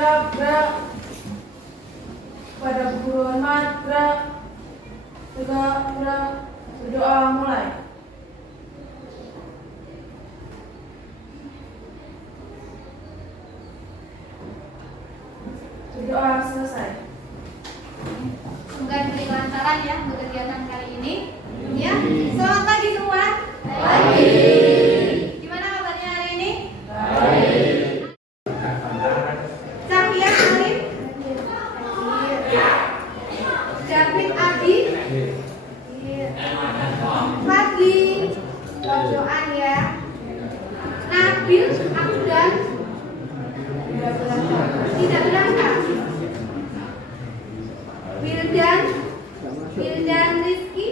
Bra pada guru hormat Bra berdoa mulai. Berdoa selesai. Semoga diberi kelancaran ya untuk kegiatan kali ini. Ya, selamat pagi semua. Pagi. Gimana kabarnya hari ini? Baik. Cahya Alim. David Adi. Fadli. Pojokan ya. Nabil Abdan. Tidak berangkat. Wildan Rizky.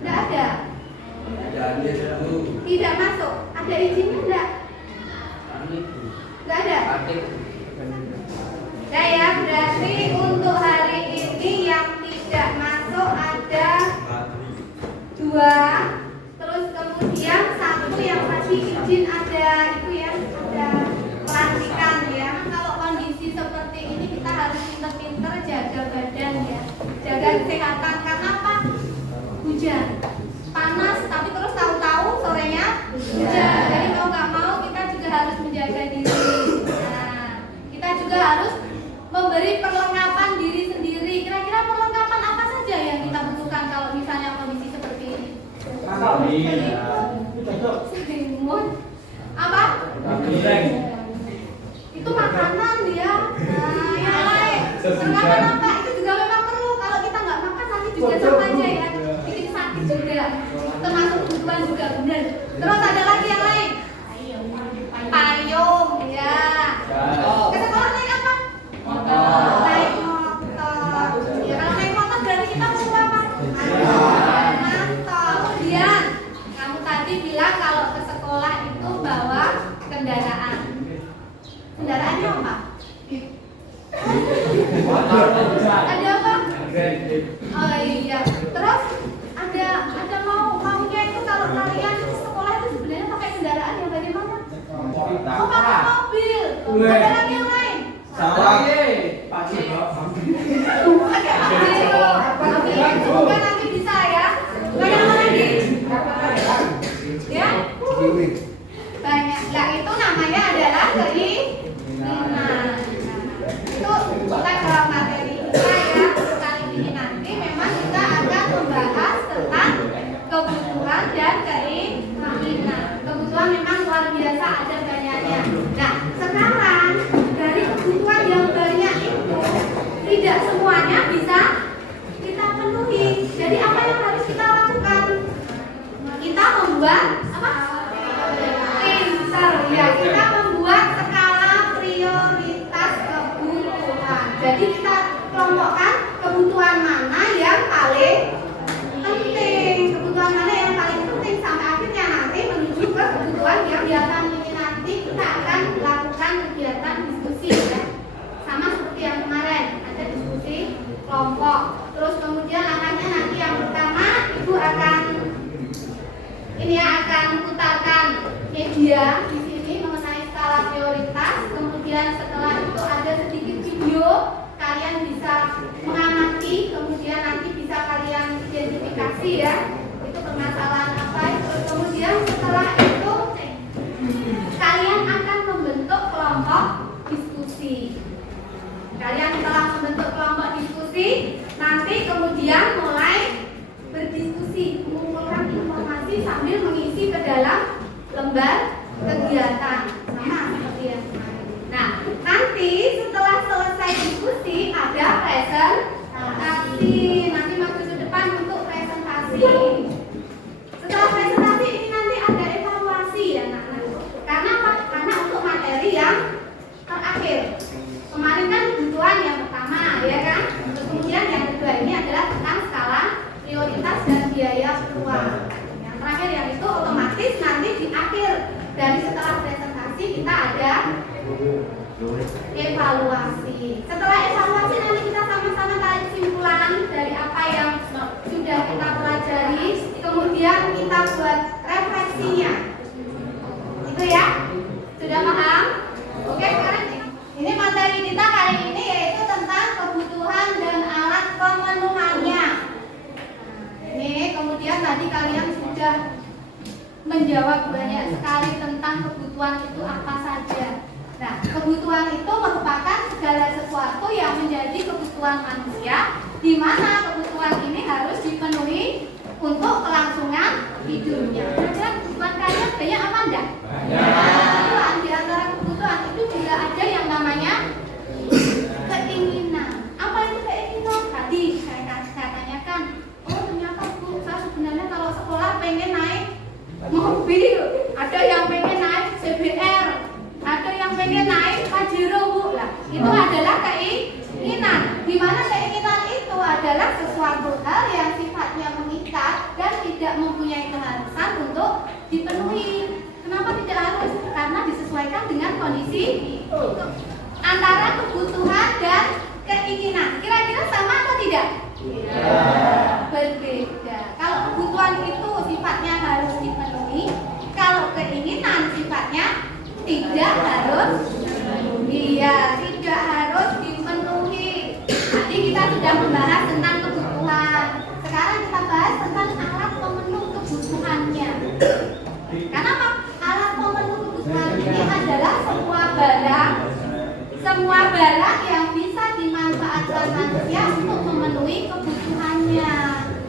Tidak ada. Tidak masuk. Ada izinnya enggak? Enggak ada. Nah ya, berarti untuk hari ini yang tidak masuk ada 2. Terus kemudian 1 yang tadi izin ada itu ya, ada pelantikan ya. Kalau kondisi seperti ini kita harus pintar-pintar jaga badan ya, jaga kesehatan. Karena apa? Hujan, panas, tapi terus tahu-tahu sorenya hujan. Jadi mau nggak mau kita juga harus menjaga diri. Nah, kita juga harus memberi perlengkapan diri sendiri. Kira-kira perlengkapan apa saja yang kita butuhkan kalau misalnya kondisi seperti ini? Selimut. Apa? Itu makanan ya. Nah, yang lain. Perlengkapan apa? Itu juga memang perlu. Kalau kita nggak makan nanti juga sama aja ya. Bikin sakit juga. Termasuk kebutuhan juga benar. Terus ada lagi yang lain. Payung ya. Ke sekolah naik apa? Naik motor. Ya, kalau naik motor berarti kita perlu apa? Motor. Kemudian kamu tadi bilang kalau ke sekolah itu bawa kendaraan. Kendaraannya apa? Ada apa? Oh iya. Terus ada maunya itu kalau kalian ke sekolah itu sebenarnya pakai kendaraan yang bagaimana? Oh, pakai mobil. Ada lagi yang lain? Pakai mobil. Semoga nanti bisa ya. Banyak lagi. Ya? Banyak. Nah, itu namanya adalah keinginan. Itu bukan dalam materi kita ya. Kali ini nanti memang kita akan membahas tentang kebutuhan dan keinginan. Kebutuhan memang luar biasa, ada banyaknya. Nah, sekarang dari kebutuhan yang banyak itu tidak semuanya bisa kita penuhi. Jadi apa yang harus kita lakukan? Kita membuat apa? Pinter ya, kita membuat skala prioritas kebutuhan. Jadi kita kelompokkan kebutuhan mana yang paling penting, kebutuhan mana yang paling penting sampai akhirnya nanti menuju ke kebutuhan yang kegiatan ini nanti kita akan lakukan kegiatan diskusi ya. Sama seperti yang kemarin ada diskusi kelompok. Terus kemudian langkahnya nanti yang pertama Ibu akan putarkan media di sini mengenai skala prioritas. Kemudian setelah itu ada sedikit video, kalian bisa mengamati. Kemudian nanti bisa kalian identifikasi ya, itu permasalahan apa. Terus kemudian setelah itu kalian akan membentuk kelompok diskusi. Kalian setelah membentuk kelompok diskusi, nanti kemudian mulai berdiskusi, mengumpulkan informasi sambil mengisi ke dalam lembar kegiatan sama seperti yang kemarin. Nah, nanti setelah selesai diskusi ada presentasi. Nanti maju ke depan untuk presentasi. Setelah presentasi ini nanti ada evaluasi ya anak-anak. Karena apa? Karena untuk materi yang terakhir. Kemarin kan kebutuhan yang pertama ya kan. Terus kemudian yang kedua ini adalah tentang skala prioritas dan biaya keluar. Yang terakhir yang itu otomatis nanti di akhir dari setelah presentasi kita ada evaluasi. Setelah evaluasi nanti kita sama-sama tarik kesimpulan dari apa yang sudah kita pelajari. Kemudian kita buat refleksinya. Itu ya? Sudah paham? Oke, sekarang ini materi menjawab banyak sekali tentang kebutuhan itu apa saja. Nah, kebutuhan itu merupakan segala sesuatu yang menjadi kebutuhan manusia, di mana kebutuhan ini harus dipenuhi untuk kelangsungan hidupnya. Kira-kira kebutuhan kalian banyak apa enggak? Kebutuhan, di antara kebutuhan itu juga ada yang namanya keinginan. Apa itu keinginan? Tadi saya tanyakan, oh ternyata Bu, saya sebenarnya kalau sekolah pengen naik mobil, ada yang pengen naik CBR, ada yang pengen naik Pajero Bu. Lah, itu adalah keinginan. Di mana keinginan itu adalah sesuatu hal yang sifatnya mengikat dan tidak mempunyai keharusan untuk dipenuhi. Kenapa tidak harus? Karena disesuaikan dengan kondisi itu. Antara kebutuhan dan keinginan, kira-kira sama atau tidak? Berbeda. Kalau kebutuhan itu sifatnya harus dipenuhi, kalau keinginan sifatnya tidak harus. Iya, tidak harus dipenuhi. Tadi kita sudah membahas tentang kebutuhan. Sekarang kita bahas tentang alat pemenuh kebutuhannya. Karena alat pemenuh kebutuhan ini adalah semua barang yang bisa dimanfaatkan manusia untuk memenuhi kebutuhannya.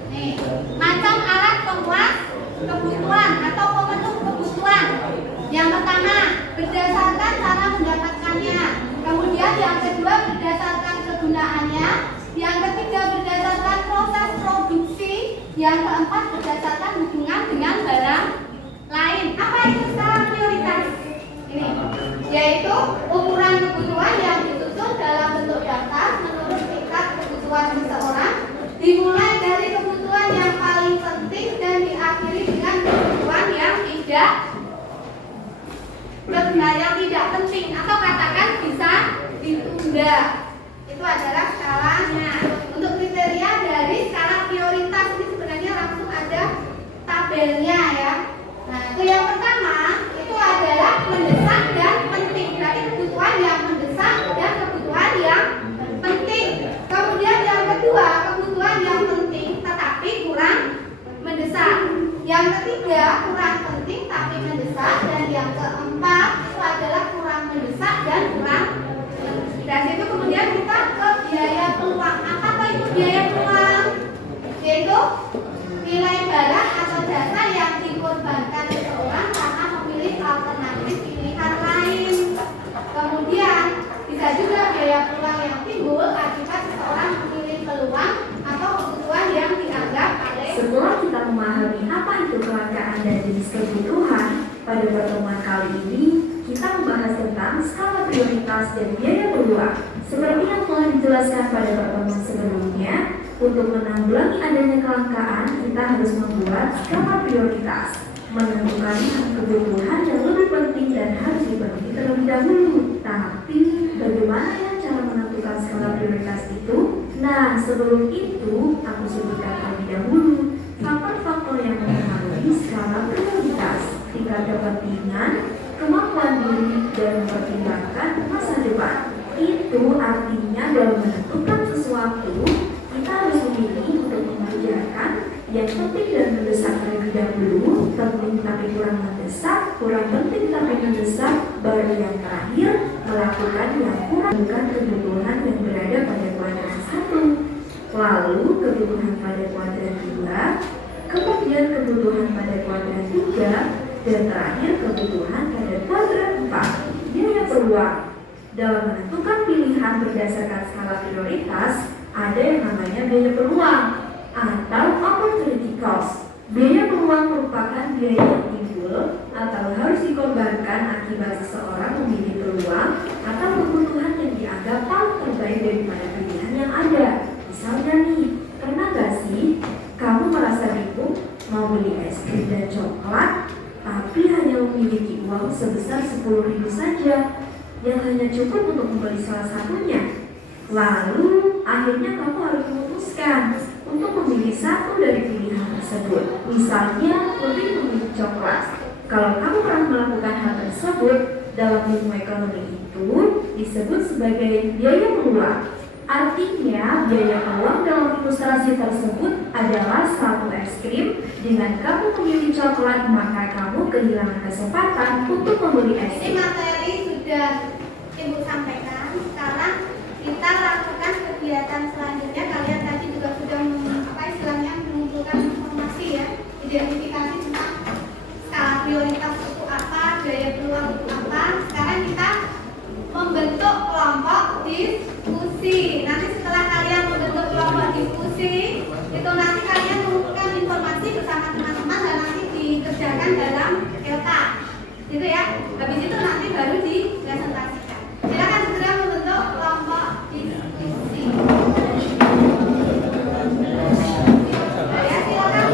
Nih, macam alat pemuas kebutuhan atau pemenuh kebutuhan. Yang pertama, berdasarkan cara mendapatkannya. Kemudian yang kedua, berdasarkan kegunaannya. Yang ketiga, berdasarkan proses produksi. Yang keempat, berdasarkan hubungan dengan barang lain. Apa itu skala prioritas? Ini, yaitu ukuran kebutuhan yang disusun dalam bentuk daftar menurut tingkat kebutuhan seseorang, dimulai dari kebutuhan yang paling penting dan diakhiri dengan kebutuhan yang tidak penting atau katakan bisa ditunda. Itu adalah skalanya. Untuk kriteria dari skala prioritas ini sebenarnya langsung ada tabelnya ya. Nah, itu yang pertama itu adalah mendesak dan penting. Berarti kebutuhan yang mendesak dan kebutuhan yang penting. Kemudian yang kedua, kebutuhan yang penting tetapi kurang mendesak. Yang ketiga, kurang penting tapi mendesak. Dan yang keempat itu adalah kurang mendesak dan kurang. Dan itu kemudian kita ke biaya peluang. Apa itu biaya peluang? Yaitu nilai barang atau jasa yang dikorbankan seseorang karena memilih alternatif pilihan lain. Kemudian bisa juga biaya peluang yang timbul akibat seseorang memilih peluang atau kebutuhan yang dianggap oleh. Setelah kita memahami apa itu kelangkaan dan jenis kebutuhan, pada pertemuan kali ini kita membahas tentang skala prioritas dan biaya peluang. Seperti yang telah dijelaskan pada pertemuan sebelumnya, untuk menanggulangi adanya kelangkaan, kita harus membuat skala prioritas, menentukan kebutuhan yang lebih penting dan harus dipenuhi terlebih dahulu. Tapi bagaimana ya cara menentukan skala prioritas itu? Nah, sebelum itu aku sebutkan terlebih dahulu faktor-faktor yang mempengaruhi skala prioritas: tingkat kepentingan, kemampuan diri, dan mempertimbangkan masa depan. Itu artinya dalam menentukan sesuatu, kita harus memilih untuk mengerjakan yang penting dan mendesak terlebih dahulu, penting tapi kurang mendesak, kurang penting tapi mendesak, baru yang terakhir melakukan yang kurang, bukan kebutuhan yang berada pada kuadran 1, lalu kebutuhan pada kuadran 2, kemudian kebutuhan pada kuadran 3, dan terakhir kebutuhan pada kuadran 4. Biaya peluang. Dalam menentukan pilihan berdasarkan skala prioritas, ada yang namanya biaya peluang atau opportunity cost. Biaya peluang merupakan biaya yang timbul atau harus dikorbankan akibat seseorang memilih peluang atau kebutuhan yang dianggap paling terbaik daripada pilihan yang ada. Misalnya nih, pernah gak sih kamu merasa bingung mau beli es krim dan coklat, tapi hanya memiliki uang sebesar 10.000 saja, yang hanya cukup untuk membeli salah satunya. Lalu akhirnya kamu harus memutuskan untuk memilih satu dari pilihan tersebut. Misalnya lebih memilih coklat. Kalau kamu pernah melakukan hal tersebut, dalam ilmu ekonomi itu disebut sebagai biaya peluang. Artinya, biaya peluang dalam ilustrasi tersebut adalah 1 es krim. Dengan kamu memilih coklat, maka kamu kehilangan kesempatan untuk membeli es Ini krim. materi sudah Ibu sampaikan. Sekarang kita lakukan kegiatan selanjutnya. Kalian tadi juga sudah mengumpulkan informasi ya, identifikasi tentang skala prioritas itu apa, biaya peluang itu apa. Sekarang kita membentuk kelompok diskusi. Nanti setelah kalian membentuk kelompok diskusi, itu nanti kalian mengumpulkan informasi bersama teman-teman dan nanti dikerjakan dalam LK, gitu ya. Habis itu nanti baru dipresentasikan. Silakan segera membentuk kelompok diskusi. Ya, silakan.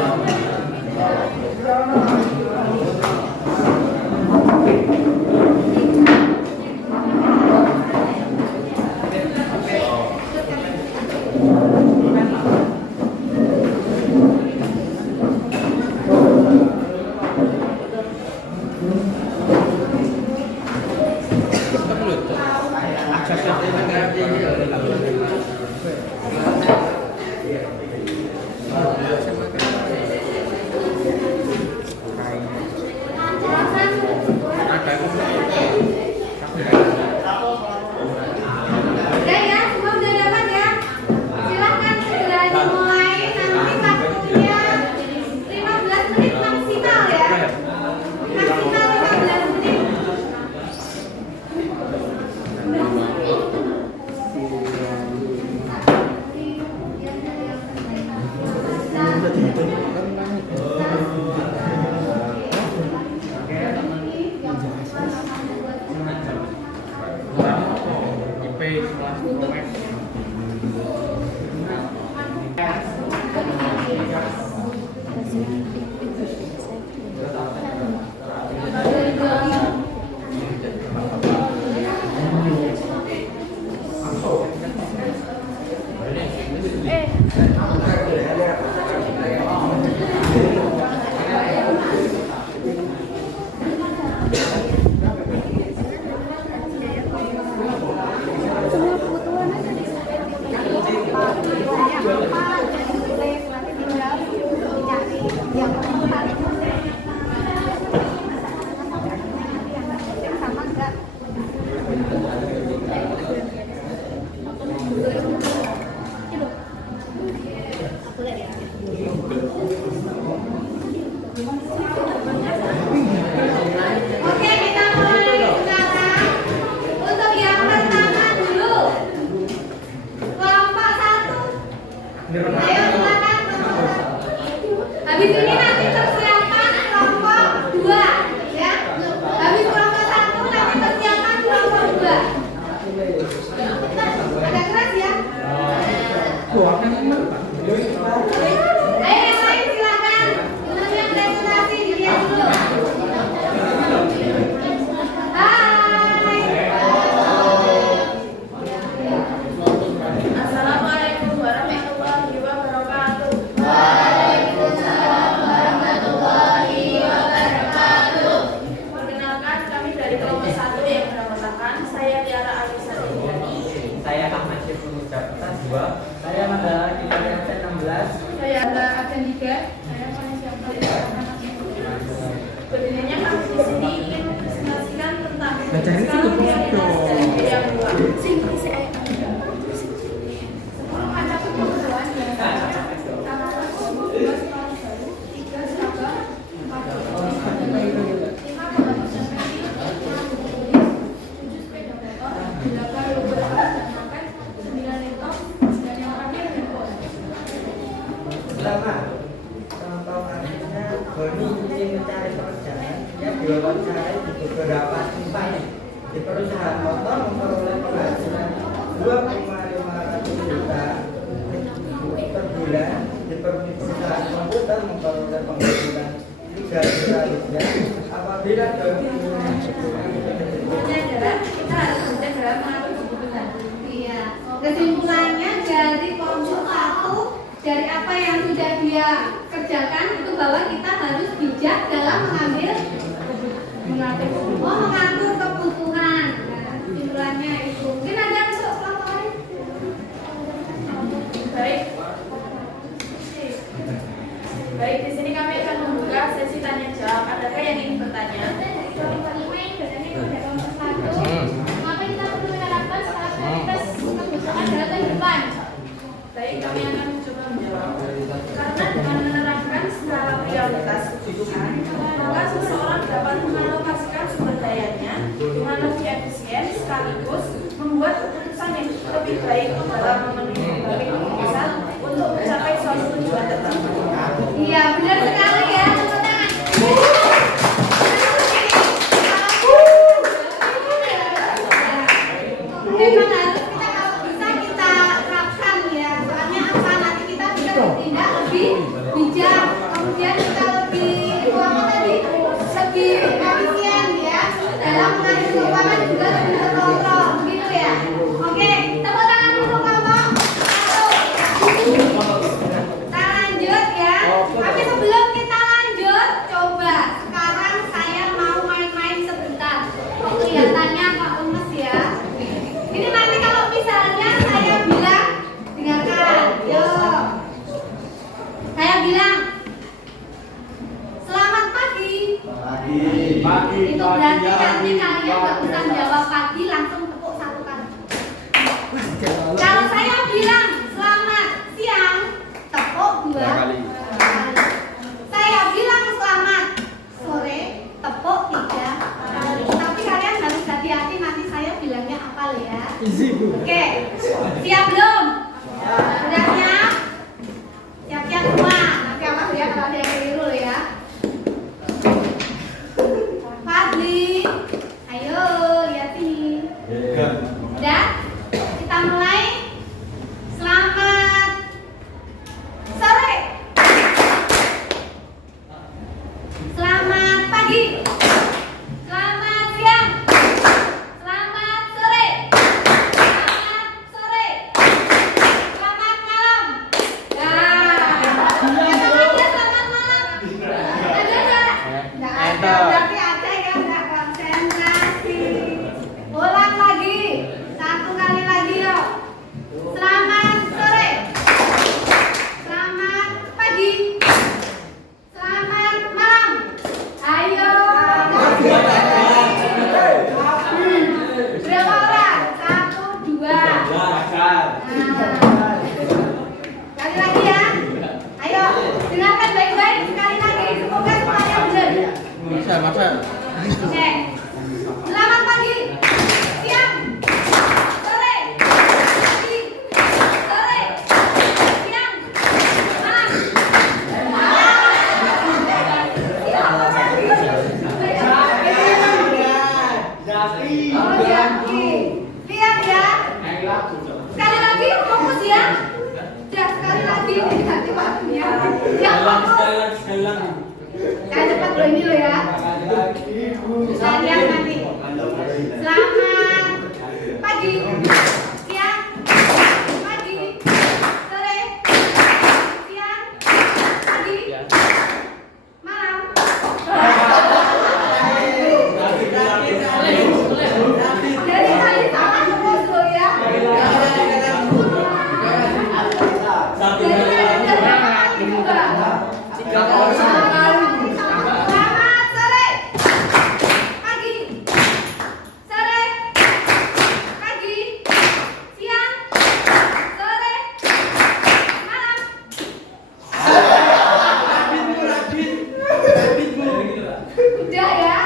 Udah ya, semua udah dapat ya. Silahkan segera dimulai. Nanti waktunya 15 menit maksimal ya. Maksimal 15 menit. Oke, kita mulai sekarang. Untuk yang pertama dulu, kelompok 1. Ayo silakan kelompok 1. Habis ini nanti persiapan kelompok 2, ya. Habis kelompok 1 nanti persiapan kelompok 2. Agak keras ya. Ayo yang lain silakan. Sebelumnya presentasi dilihat dulu. Hai. Assalamualaikum warahmatullahi wabarakatuh. Waalaikumsalam warahmatullahi wabarakatuh. Perkenalkan, kami dari kelompok 1 yang bernamakan saya Tiara Alisa Indiani. Saya Ahmad Syiful Mujabta 2. Saya Mandala Kilaria 16. Saya ada Aden Diga. Saya Vanessa Pratama. Sebenarnya kami di sini ingin mempresentasikan tentang skala prioritas dari biaya peluang. Sebelum ada pembukuan yang sama dua skala baru, 3 seragam, 4 5 penghapusan pensil, 6 buku tulis, 7 sepeda motor, 8 logo alat dan paket, 9 laptop, dan yang terakhir handphone. Selamat. Contoh kasusnya Boni ingin mencari pekerjaan. Dia diwawancarai di beberapa tempat. Di perusahaan motor memperoleh penghasilan 2,500 juta per bulan. Di perusahaan komputer memperoleh penghasilan 3 juta rupiah. Apabila Boni Intinya adalah kita harus segera mengatur kebutuhan. Iya. Kesimpulannya dari kelompok 1, dari apa yang sudah dia kerjakan itu bahwa kita harus bijak dalam mengatur kebutuhan. Nah, kesimpulannya itu. Mungkin ada untuk kelompok lain? pasien sekaligus membuat keputusan yang lebih baik dalam memenuhi berbagai keputusan untuk mencapai suatu tujuan tertentu. Iya, benar sekali ya, tepuk tangan. Memang harus kita kalau bisa kita terapkan ya. Soalnya apa? Nanti kita bisa bertindak lebih bijak, kemudian kita lebih apa tadi? Lebih efisien ya. Dalam mengatur keuangan juga lebih terkontrol, gitu ya. Oke, tepuk tangan untuk kelompok 1. Kita lanjut ya. Tapi sebelum kita lanjut, coba sekarang saya mau main-main sebentar. Kok kelihatannya kok lemes ya? Ini nanti kalau misalnya saya bilang, dengarkan, yuk. Saya bilang, selamat pagi. Itu berarti nanti kalian nggak usah jawab pagi, langsung tepuk 1 kali. Kalau saya bilang selamat siang, tepuk 2 kali. Saya bilang selamat sore, tepuk 3 kali. Tapi kalian harus hati-hati, nanti saya bilangnya apa ya? Oke, siap belum? Sudah siap? Siap-siap semua. Nanti apa ya kalau ada yang keliru ya? Fadli, ayo lihat sini. Udah? Kita mulai. Selamat sore. Selamat pagi. Selamat siang. Selamat sore. Selamat sore. Selamat malam. Nah, aja selamat malam. Ada nggak? Nggak ada. Berarti ada yang nggak konsentrasi. Ulang lagi. 1 kali lagi yuk. Selamat sore. Selamat pagi. Selamat malam. Ayo. Berapa orang? 1, 2. Sekali lagi ya. Ayo, dengarkan baik-baik sekali lagi. Semoga semuanya benar. Oke. Selamat pagi. Siang. Sore. Pagi. Sore. Siang. Malam. Oh, Jaki. Lihat ya. Sekali lagi fokus ya. Ya, sekali lagi nanti waktunya. Ya, fokus. Saya cepat loh ini loh ya. Bisa lihat nanti. Selamat pagi. Siang. Pagi. Sore. Siang. Pagi. Malam. Jadi kali sama terus loh ya. Jadi kalian berapa kali juga? Selamat sore. Pagi. Sore. Pagi. Siang. Sore. Malam. Udah ya.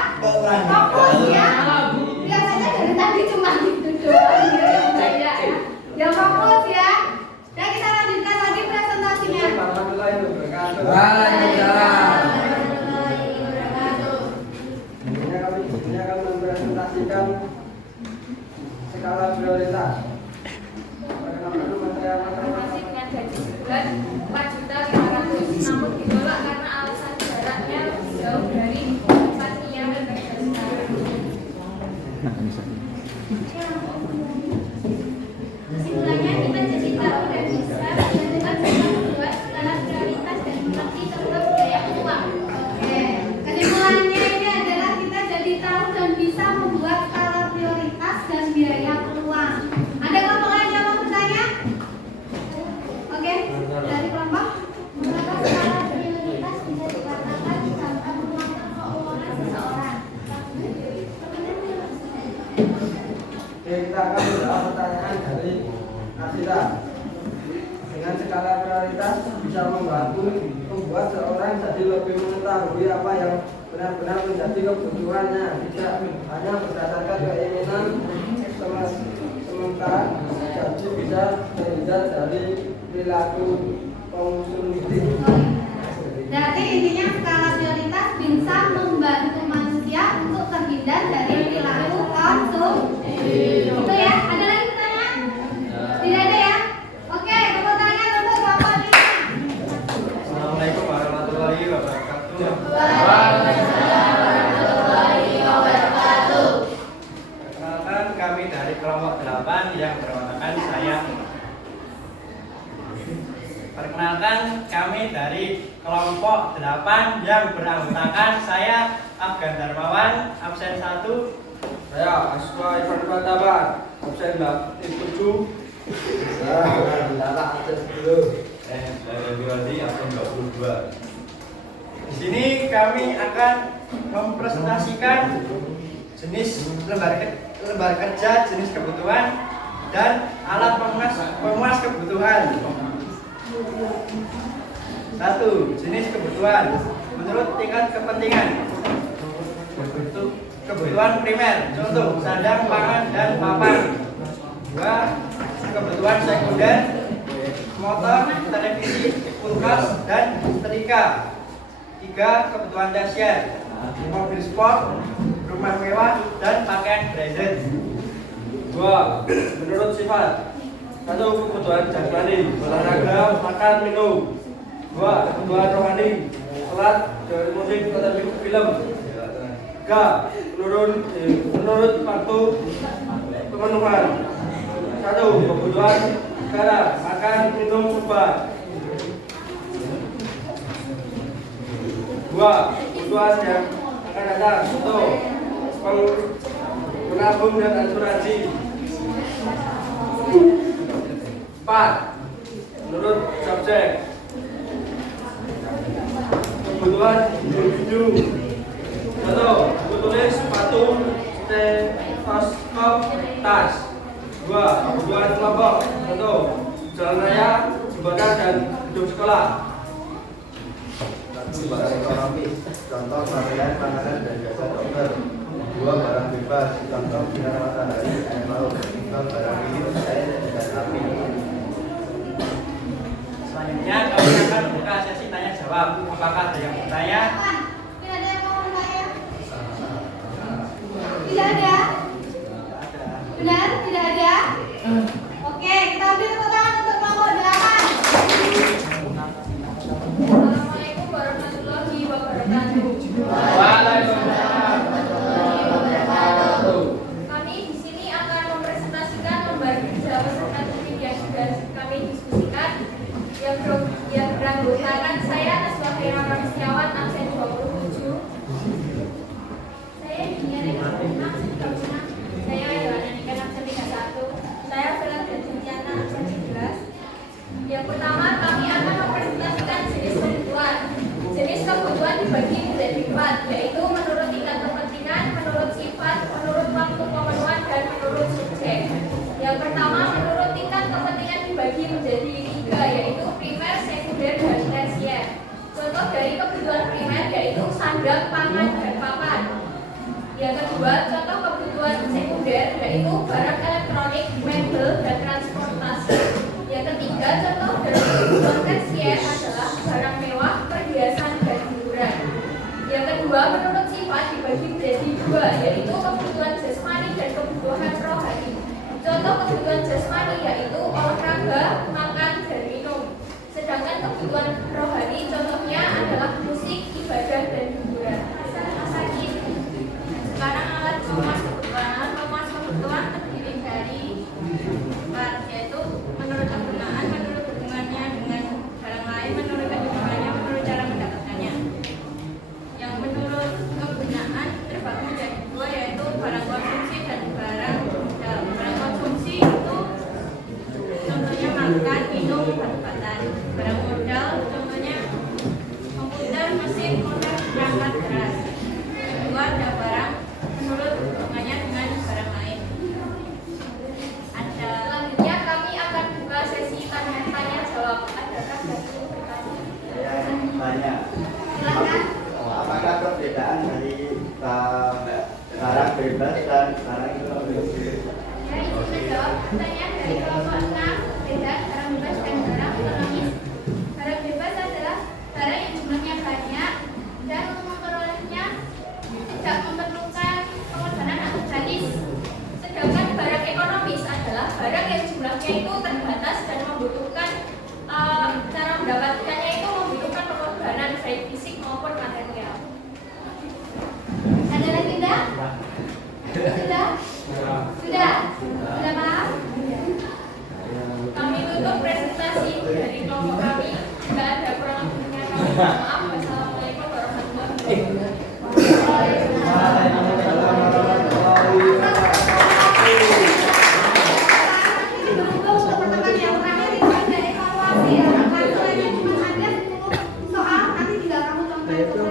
Fokus ya. Biasanya dari tadi cuma gitu doang ya yang banyak ya. Yang fokus ya. Dan kita lanjutkan lagi presentasinya. Ini akan mempresentasikan skala prioritas. Masih dengan gaji sebulan 4.500.000, namun ditolak karena alasan jaraknya lebih jauh dari tempat ia bekerja sekarang. Kesimpulannya kita jadi tahu dan bisa dengan cara membuat skala prioritas dan mengerti tentang biaya uang. Oke. Kesimpulannya ini adalah kita jadi tahu dan bisa membuat skala prioritas dan biaya uang. Ada kelompok lain yang mau bertanya? Oke. Dari kelompok, mengapa skala prioritas bisa dikatakan tanpa mengatur keuangan seseorang? Kita akan menjawab pertanyaan dari Asita. Dengan skala prioritas bisa membantu membuat seorang jadi lebih mengetahui apa yang benar-benar menjadi kebutuhannya, tidak hanya berdasarkan keinginan sementara, jadi bisa terhindar dari perilaku konsumtif. Berarti intinya skala prioritas bisa membantu manusia untuk terhindar dari perilaku konsumtif. Itu ya. Ada lagi pertanyaan? Tidak ada ya? Oke, tepuk tangan untuk Bapak Lina. Assalamualaikum warahmatullahi wabarakatuh. Waalaikumsalam warahmatullahi wabarakatuh. Perkenalkan, kami dari kelompok 8 yang beranggotakan saya. Perkenalkan, kami dari kelompok 8 yang beranggotakan saya Afgan Darmawan, absen 1. Saya Aswa Irfan Pataban, absen 7. Saya Lala absen 10. Saya Biwadi, absen 22. Di sini kami akan mempresentasikan jenis lembar kerja, jenis kebutuhan, dan alat pemuas kebutuhan. 1. Jenis kebutuhan menurut tingkat kepentingan. Kebutuhan primer, contoh sandang, pangan, dan papan. 2. Kebutuhan sekunder, motor, televisi, kulkas, dan setrika. 3. Kebutuhan tersier, mobil sport, rumah mewah, dan pakaian branded. 2. Menurut sifat. 1. Kebutuhan jasmani, olahraga, makan, minum. 2. Kebutuhan rohani, sholat, dari musik, atau film. 3. Menurut waktu pemenuhan. 1. Kebutuhan negara, makan, minum, obat. 2. Kebutuhan yang akan datang, contoh menabung dan asuransi. 4. Menurut subjek. Kebutuhan individu, contoh buku tulis, sepatu, stetoskop, tas. 2. Kebutuhan kelompok, contoh jalan raya, jembatan, dan gedung sekolah. Barang ekonomi, contoh pakaian, panganan, dan jasa dokter. 2. Barang bebas, contoh sinar matahari, air laut. 3. Barang hidup, air, dan api. Selanjutnya kami akan membuka sesi tanya jawab. Apakah ada yang bertanya? Tidak ada yang mau bertanya? Tidak ada? Benar? Tidak ada? Oke, kita beri tepuk tangan untuk kelompok 8. Assalamualaikum warahmatullahi wabarakatuh. Waalaikumsalam warahmatullahi wabarakatuh. Kami di sini akan mempresentasikan lembar kerja beserta topik yang sudah kami diskusikan yang beranggotakan saya Aswa Irfan Pataban, absen 27. Saya Diniar Ibrahim, absen 36. Saya Yohana Niken, absen 31. Saya Bella Daniana, absen 11. Yang pertama, kami akan mempresentasikan jenis kebutuhan. Jenis kebutuhan dibagi menjadi 4, yaitu menurut tingkat kepentingan, menurut sifat, menurut waktu pemenuhan, dan menurut subjek. Yang pertama, menurut tingkat kepentingan dibagi menjadi 3, yaitu primer, sekunder, dan tersier. Contoh dari kebutuhan primer yaitu sandang, pangan, dan papan. Yang kedua, contoh kebutuhan sekunder yaitu barang elektronik, mebel, dan transportasi. Yang ketiga, contoh dari kebutuhan tersier adalah barang mewah, perhiasan, dan hiburan. Yang kedua, menurut sifat dibagi menjadi 2, yaitu kebutuhan jasmani dan kebutuhan rohani. Contoh kebutuhan jasmani yaitu olahraga, makan, dan minum. Sedangkan kebutuhan rohani contohnya adalah musik, ibadah, dan hiburan. Sekarang alat pemuas kebutuhan. Alat pemuas kebutuhan terdiri dari 4, yaitu menurut kegunaan, menurut hubungannya dengan barang lain, menurut kehidupannya, menurut cara mendapatkannya. Yang menurut kegunaan terbagi menjadi 2, yaitu barang konsumsi dan barang modal. Barang konsumsi itu contohnya makan, minum, obat-obatan. Barang modal contohnya komputer, mesin, motor, perangkat keras. Yang kedua ada barang menurut hubungannya dengan barang lain. Ada selanjutnya kami akan buka sesi tanya jawab. Adakah dari bertanya? Saya tanya, Silakan. apakah perbedaan Pertanyaan dari kelompok 6, beda barang bebas dan barang ekonomis. Barang bebas adalah barang yang jumlahnya banyak dan untuk memperolehnya tidak memerlukan pengorbanan atau gratis. Sedangkan barang ekonomis adalah barang yang jumlahnya itu terbatas dan membutuhkan cara mendapatkannya itu membutuhkan pengorbanan baik fisik maupun material. Ada lagi enggak? Sudah? Sudah? Sudah paham? Kami tutup presentasi dari kelompok kami. Tidak ada kurang lebihnya. Kami mohon maaf. Wassalamualaikum warahmatullahi Ini berhubung untuk pertemuan yang terakhir itu ada evaluasi ya. Hasilnya cuma ada 10 soal, nanti tinggal kamu contohin itu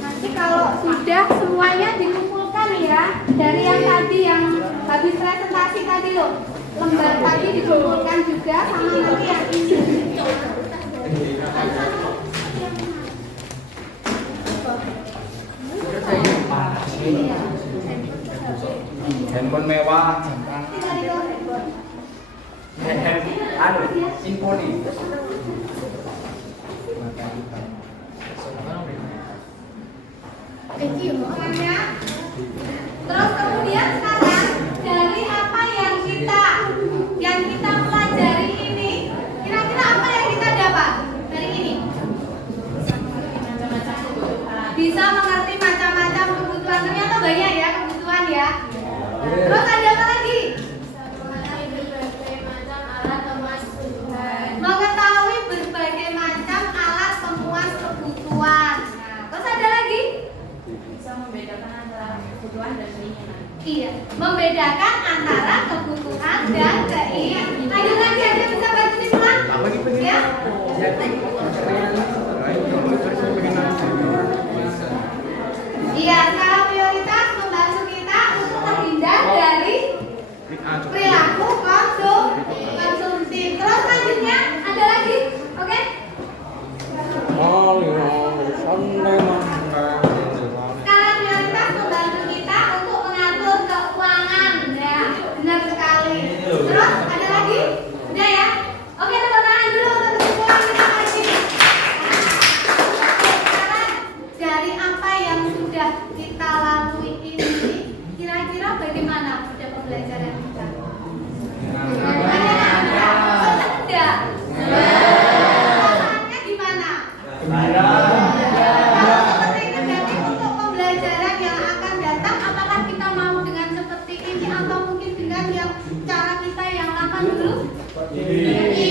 nanti kalau sudah semuanya dikumpulkan ya, dari yang tadi yang habis presentasi tadi loh, lembar tadi dikumpulkan juga sama nanti yang ini. Handphone mewah, Tinggal di handphone. Infoni. Makanya, terus kemudian sekarang dari apa yang kita pelajari ini, kira-kira apa yang kita dapat dari ini? Bisa mengerti macam-macam kebutuhan, ternyata banyak ya kebutuhan ya. Terus ada apa lagi? Mengetahui berbagai macam alat pemuas kebutuhan. Nah, terus ada lagi? Bisa membedakan antara kebutuhan dan keinginan. Iya, membedakan antara kebutuhan dan keinginan. Lanjut lagi, ada yang bisa bantu disimulan? Ya? Iya, skala prioritas membantu kita untuk terhindar dari perilaku konsumtif. Terus selanjutnya ada lagi, oke? Skala prioritas membantu kita untuk mengatur keuangan. Ya, benar sekali. Terus ada lagi? Udah ya? Oke, tepuk tangan dulu untuk kesimpulan kita lagi. Sekarang dari apa yang sudah kita lalui ini, kira-kira bagaimana pada pembelajaran kita? Tidak. Perasaannya gimana? Kalau seperti ini berarti untuk pembelajaran yang akan datang, apakah kita mau dengan seperti ini atau mungkin dengan yang cara kita yang lama dulu? Iya.